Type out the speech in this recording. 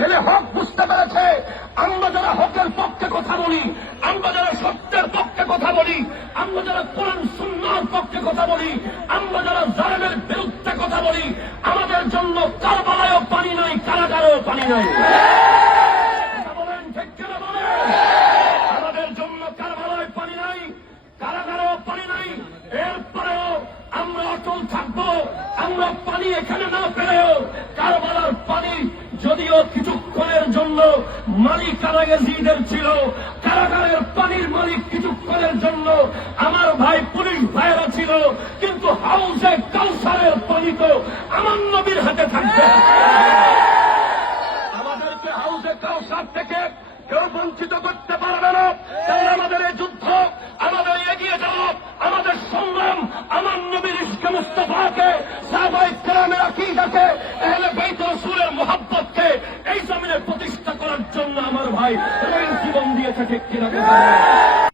আহলে হক বুঝতে পেরেছে, আমরা যারা হকের পক্ষে কথা বলি, আমরা যারা সত্যের পক্ষে কথা বলি, আমরা যারা কোরআন সুন্নাহর পক্ষে কথা বলি, আমরা যারা জালেমের বিরুদ্ধে কথা বলি, আমাদের জন্য কারবালায়ও পানি নাই, কারাগারেও পানি নাই। কথা বলেন, ঠিক কিনা বলেন? আমাদের জন্য কারবালায় পানি নাই, কারাগারেও পানি নাই। এরপরেও আমরা অটল থাকবো। আমরা পানি এখানে না পেলেও কারবালার পানি যদিও কিছুক্ষণের জন্য মালিক কারাগারীদের ছিল, কারাগারের পানির মালিক কিছুক্ষণের জন্য আমার ভাই পুলিশ ভাইয়েরা ছিল, কিন্তু হাউসে কাউসারের পানি তো আমার নবীর হাতে থাকবে। আমাদেরকে হাউসে কাউসার থেকে কেউ বঞ্চিত করতে পারবে না। তাই আমাদের এই যুদ্ধ, আমাদের এগিয়ে যাওয়া, আমাদের সংগ্রাম আমার নবীর ইশকে মুস্তাফাকে, সাহাবায়ে কেরামের আকীদাকে, আহলে বাইত রাসূলের মুহাব্বতকে এই জমিনে প্রতিষ্ঠা করার জন্য আমার ভাই জীবন দিয়েছে। ঠিক কিনা?